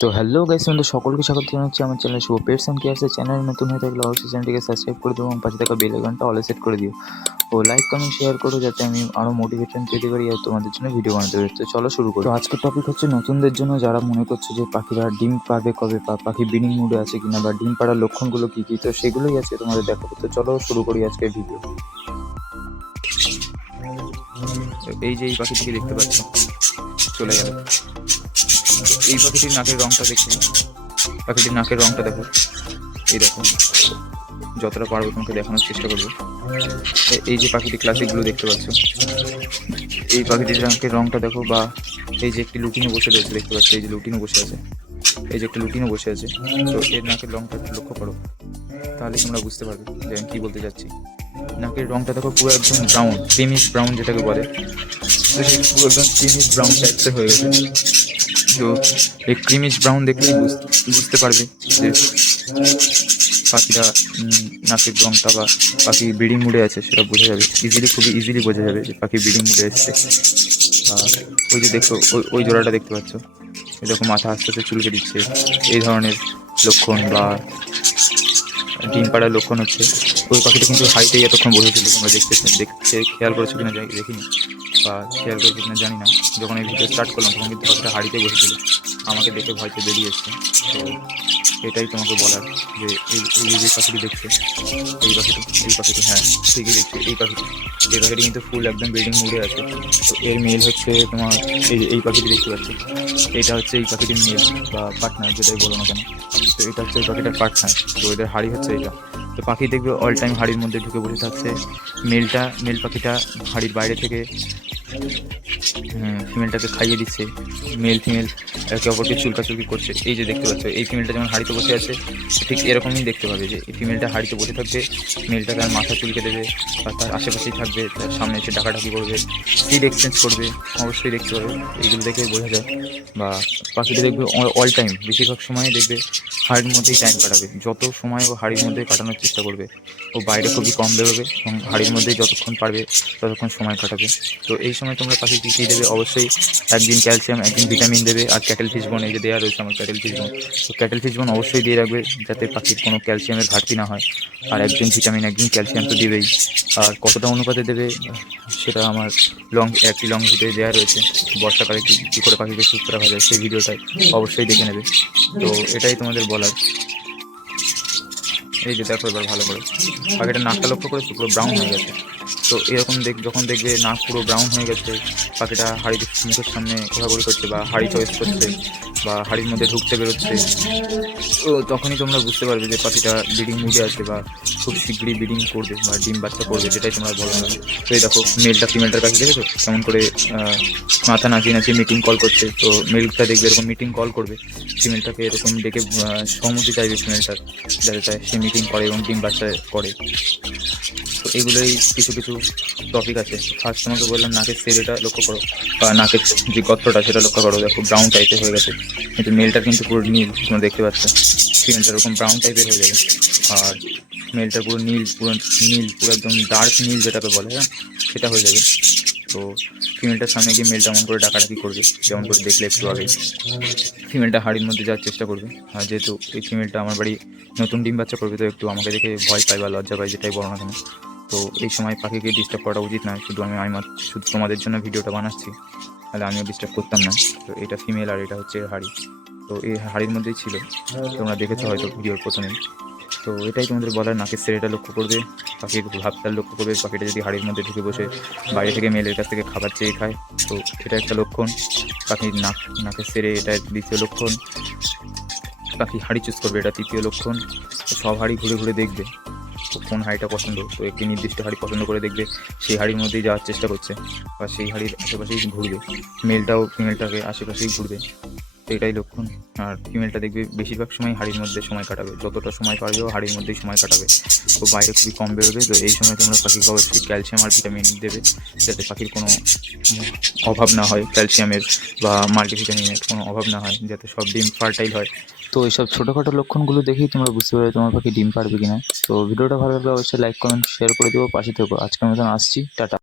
তো hello guys, তোমাদের সকলকে স্বাগত জানাচ্ছি আমার চ্যানেল শুভ পেটস অ্যান্ড কেয়ার্সের চ্যানেল। নতুন হয়ে থাকলে অবশ্যই চ্যানেলটিকে সাবস্ক্রাইব করে দিও এবং পাশে থাকা বেল আইকনটা অলে সেট করে দিও ও লাইক কমেন্ট শেয়ার করো, যাতে আমি আরও মোটিভেশন পেতে পারি আর তোমাদের জন্য ভিডিও বানাতে পারি। তো চলো শুরু করি। তো আজকের টপিক হচ্ছে নতুনদের জন্য, যারা মনে করছে যে পাখিরা ডিম পারবে কবে, বা পাখি ব্রিডিং মুডে আছে কিনা, বা ডিম পাড়ার লক্ষণগুলো কী কী। তো সেগুলোই আজকে তোমাদের দেখাবো। তো চলো শুরু করি আজকের ভিডিও। এই যে এই পাখিটিকে দেখতে পাচ্ছ, চলে গেল। এই পাখিটির নাকের রংটা দেখছি, পাখিটির নাকের রংটা দেখো, এই দেখো। যতটা পারবো তোমাকে দেখানোর চেষ্টা করবো। এই যে পাখিটি ক্লাসিক ব্লু দেখতে পাচ্ছ, এই পাখিটির নাকের রংটা দেখো। বা এই যে একটি লুটিনও বসে রয়েছে দেখতে পাচ্ছ, এই যে লুটিনও বসে আছে, এই যে একটা লুটিনও বসে আছে। তো এর নাকের রংটা একটু লক্ষ্য করো, তাহলে তোমরা বুঝতে পারবে যে আমি কী বলতে চাচ্ছি। নাকের রংটা দেখো পুরো একদম ব্রাউন, ক্রিমিশ ব্রাউন যেটাকে বলে, তো সেই পুরো একদম ক্রিমিশ ব্রাউন টাইপসের হয়ে গেছে। তো এই ক্রিমিশ ব্রাউন দেখলেই বুঝতে পারবে যে পাখিটা নাকের রংটা বা পাখি ব্রিডিং মুডে আছে, সেটা বোঝা যাবে খুবই ইজিলি বোঝা যাবে যে পাখি ব্রিডিং মুডে এসছে। ওই যে দেখো, ওই জোড়াটা দেখতে পাচ্ছ, এরকম মাথা আস্তে আস্তে চুলকে দিচ্ছে, এই ধরনের লক্ষণ বা ডিম পাড়ার লক্ষণ হচ্ছে। ওই পাখিটা কিন্তু হাইটেই এতক্ষণ বসেছিল, তোমরা দেখতে খেয়াল করেছো কিনা দেখিনি, বা খেয়াল করেছো কিনা জানি না। যখন এই ভিডিও স্টার্ট করলাম তখন কিন্তু পাখিটা হাড়িতে বসেছিল, আমাকে দেখে ভয়তে বেরিয়ে এসছে। তো এটাই তোমাকে বলার যে যে পাখিটি দেখছে, এই পাখিটি হ্যাঁ ঠিকই দেখছে। এই পাখিটি কিন্তু ফুল একদম ব্রিডিং মুডে আছে। তো এর মেল হচ্ছে তোমার এই পাখিটি দেখতে পাচ্ছ, এটা হচ্ছে এই পাখিটির মেল বা পার্টনার, যেটাই বলো না কেন। তো এটা হচ্ছে ওই পাখিটার পার্টনার। তো এদের হাড়ি হচ্ছে এটা। তো পাখি দেখবে অল টাইম হাড়ির মধ্যে ঢুকে বসে থাকছে। মেল পাখিটা হাড়ির বাইরে থেকে ফিমেলটাকে খাইয়ে দিচ্ছে। ফিমেল একে অপরকে চুলকাচুলকি করছে। এই যে দেখতে পাচ্ছ, এই ফিমেলটা যেমন হাড়িতে বসে আছে, ঠিক এরকমই দেখতে পাবে যে এই ফিমেলটা হাড়িতে বসে থাকবে, মেলটা তার মাথা চুলকে দেবে, বা তার আশেপাশেই থাকবে, তার সামনে এসে ডাকাডাকি করবে, সিড এক্সচেঞ্জ করবে। অবশ্যই দেখতে পাবে, এইগুলো দেখে বোঝা যায়। বা পাখিটা দেখবে অল টাইম, বেশিরভাগ সময় দেখবে হাড়ির মধ্যেই টাইম কাটাবে। যত সময় ও হাড়ির মধ্যে কাটানোর চেষ্টা করবে, ও বাইরে খুবই কম বেরোবে এবং হাড়ির মধ্যেই যতক্ষণ পারবে ততক্ষণ সময় কাটাবে। তো এই সময় তোমরা পাখিকে কী দেবে, অবশ্যই একদিন ক্যালসিয়াম, একদিন ভিটামিন দেবে। আর ক্যাটেল ফিশবোন, এই যে দেওয়া রয়েছে আমার ক্যাটেল ফিশবোন, তো ক্যাটেল ফিশবোন অবশ্যই দিয়ে রাখবে, যাতে পাখির কোনো ক্যালসিয়ামের ঘাটতি না হয়। আর একদিন ভিটামিন, একদিন ক্যালসিয়াম তো দেবেই। আর কতটা অনুপাতে দেবে সেটা আমার একটি লং ভিডিও দেওয়া রয়েছে, বর্ষাকালে কী করে পাখিকে সুস্থ রাখা যায়, সেই ভিডিওটাই অবশ্যই দেখে নেবে। তো এটাই তোমাদের বলার। এই যে দেখো এবার ভালো করে, পাখিটার নাকটা লক্ষ্য করেছো, পুরো ব্রাউন হয়ে গেছে। তো এরকম যখন দেখবে নাক পুরো ব্রাউন হয়ে গেছে, পাখিটা হাড়ির মুখের সামনে ঘোরাঘুরি করছে, বা হাড়ি চয়েস করছে, বা হাড়ির মধ্যে ঢুকতে বেরোচ্ছে, তো তখনই তোমরা বুঝতে পারবে যে পাখিটা ব্রিডিং মুডে আছে, বা খুব শীঘ্রই ব্রিডিং করবে বা ডিম বাচ্চা করবে, যেটাই তোমরা বলো না। তো এই দেখো মেলটা ফিমেলটার কাছে দেখেছো কেমন করে মাথা নাচিয়ে নাচিয়ে মিটিং কল করছে। তো মেলটা দেখবে এরকম মিটিং কল করবে, ফিমেলটাকে এরকম ডেকে সহমতি চাইবে ফিমেলটার, যাতে সে মিটিং করে এবং ডিম বাচ্চা করে। তো এগুলোই কিছু কিছু টপিক আছে। ফার্স্ট তোমাকে বললাম নাকের সেরেটা লক্ষ্য করো, বা নাকের যে গর্তটা সেটা লক্ষ্য করো, দেখো ব্রাউন টাইপের হয়ে গেছে। কিন্তু মেলটা কিন্তু পুরো নীল, তোমরা দেখতে পাচ্ছ, ফিমেলটা এরকম ব্রাউন টাইপের হয়ে যাবে। আর মেলটা পুরো নীল, পুরো একদম ডার্ক নীল যেটাকে বলে, হ্যাঁ সেটা হয়ে যাবে। তো ফিমেলটার সামনে গিয়ে মেলটা এমন করে ডাকাডাকি করবে, যেমন করে দেখলে একটু আগে। ফিমেলটা হাড়ির মধ্যে যাওয়ার চেষ্টা করবে। আর যেহেতু এই ফিমেলটা আমার বাড়ি নতুন ডিম বাচ্চা করবে, তো একটু আমাকে দেখে ভয় পায় বা লজ্জা পায়, যেটাই বলো না কেন। তো এই সময় পাখিকে ডিস্টার্ব করা উচিত নয়। শুধু তোমাদের জন্য ভিডিওটা বানাচ্ছি, তাহলে আমিও ডিস্টার্ব করতাম না। তো এটা ফিমেল আর এটা হচ্ছে হাড়ি। তো এই হাড়ির মধ্যেই ছিল, তোমরা দেখেছো হয়তো ভিডিওর প্রথমেই। তো এটাই তোমাদের বলার, নাকের সেরেটা লক্ষ্য করবে, পাখির ভাবটা লক্ষ্য করবে। পাখিটা যদি হাড়ির মধ্যে ঢুকে বসে বাইরে থেকে মেলের কাছ থেকে খাবার চেয়ে খায়, তো এটা একটা লক্ষণ। পাখির নাকের সেরে এটা দ্বিতীয় লক্ষণ। পাখি হাড়ি চুজ করবে, এটা তৃতীয় লক্ষণ। সব হাড়ি ঘুরে ঘুরে দেখবে কোন হাড়িটা পছন্দ, তো একটি নির্দিষ্ট হাড়ি পছন্দ করে দেখবে, সেই হাড়ির মধ্যেই যাওয়ার চেষ্টা করছে, বা সেই হাড়ির আশেপাশেই ঘুরবে। মেলটাও ফিমেলটাকে আশেপাশেই ঘুরবে, তো এটাই লক্ষণ। আর ফিমেলটা দেখবে বেশিরভাগ সময় হাড়ির মধ্যে সময় কাটাবে, যতটা সময় পারবেও হাড়ির মধ্যেই সময় কাটাবে। তো বাইরে খুবই কম বেরোবে। তো এই সময় তোমরা পাখিকে অবশ্যই ক্যালসিয়াম আর ভিটামিন দেবে, যাতে পাখির কোনো অভাব না হয়, ক্যালসিয়ামের বা মাল্টিভিটামিনের কোনো অভাব না হয়, যাতে সব ডিম ফার্টাইল হয়। তো এইসব ছোটোখাটো লক্ষণগুলো দেখেই তোমরা বুঝতে পারবে তোমার পাখি ডিম পারবে কিনা। তো ভিডিওটা ভালো লাগলে অবশ্যই লাইক কমেন্ট শেয়ার করে দেবো, পাশে থেকো। আজকের মতন আসছি, টাটা।